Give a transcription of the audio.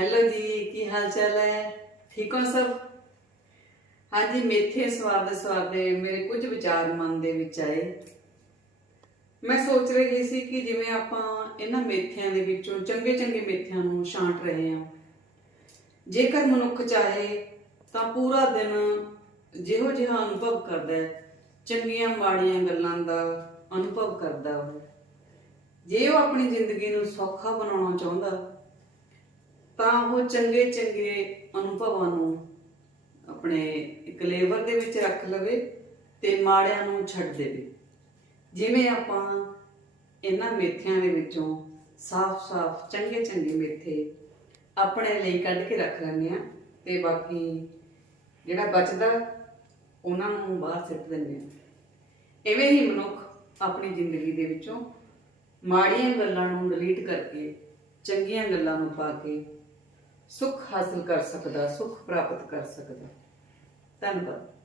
Hello ਜੀ, ਕੀ ਹਾਲ ਚਾਲ ਹੈ? ਠੀਕ ਹੋ ਸਭ? ਹਾਂਜੀ, ਮੇਥੇ ਸਵਾਦ ਸਵਾਦੇ ਮੇਰੇ ਕੁਝ ਵਿਚਾਰ ਮਨ ਦੇ ਵਿੱਚ ਆਏ। ਮੈਂ ਸੋਚ ਰਹੀ ਸੀ ਕਿ ਜਿਵੇਂ ਆਪਾਂ ਇਹਨਾਂ ਮੇਥਿਆਂ ਦੇ ਵਿੱਚੋਂ ਚੰਗੇ ਚੰਗੇ ਮੇਥਿਆਂ ਨੂੰ ਛਾਂਟ ਰਹੇ ਹਾਂ। ਜੇਕਰ ਮਨੁੱਖ ਚਾਹੇ, ਤਾਂ ਪੂਰਾ ਦਿਨ ਜਿਹੋ ਜਿਹਾ ਅਨੁਭਵ ਕਰਦਾ ਹੈ, ਚੰਗੀਆਂ ਮਾੜੀਆਂ ਗੱਲਾਂ ਦਾ ਅਨੁਭਵ ਕਰਦਾ ਉਹ। ਜੇ ਉਹ ਆਪਣੀ ਜ਼ਿੰਦਗੀ ਨੂੰ ਸੌਖਾ ਬਣਾਉਣਾ ਚਾਹੁੰਦਾ ਤਾਂ ਉਹ ਚੰਗੇ ਚੰਗੇ ਅਨੁਭਵਾਂ ਨੂੰ ਆਪਣੇ ਇੱਕ ਲੇਵਰ ਦੇ ਵਿੱਚ ਰੱਖ ਲਵੇ ਤੇ ਮਾੜਿਆਂ ਨੂੰ ਛੱਡ ਦੇਵੇ। ਜਿਵੇਂ ਆਪਾਂ ਇਹਨਾਂ ਮੇਥਿਆਂ ਦੇ ਵਿੱਚੋਂ ਸਾਫ਼-ਸਾਫ਼ ਚੰਗੇ ਚੰਗੇ ਮੇਥੇ ਆਪਣੇ ਲਈ ਕੱਢ ਕੇ ਰੱਖ ਲੈਂਦੇ ਆ ਤੇ ਬਾਕੀ ਜਿਹੜਾ ਬਚਦਾ, ਉਹਨਾਂ ਨੂੰ ਬਾਹਰ ਸਿੱਟ ਦਿੰਦੇ ਆ ਐਵੇਂ ਹੀ ਮਨੁੱਖ ਆਪਣੀ ਜ਼ਿੰਦਗੀ ਦੇ ਵਿੱਚੋਂ ਮਾੜੀਆਂ ਗੱਲਾਂ ਨੂੰ ਡਿਲੀਟ ਕਰਕੇ, ਚੰਗੀਆਂ ਗੱਲਾਂ ਨੂੰ ਪਾ ਕੇ ਸੁੱਖ ਹਾਸਲ ਕਰ ਸਕਦਾ ਸੁੱਖ ਪ੍ਰਾਪਤ ਕਰ ਸਕਦਾ। ਧੰਨਵਾਦ।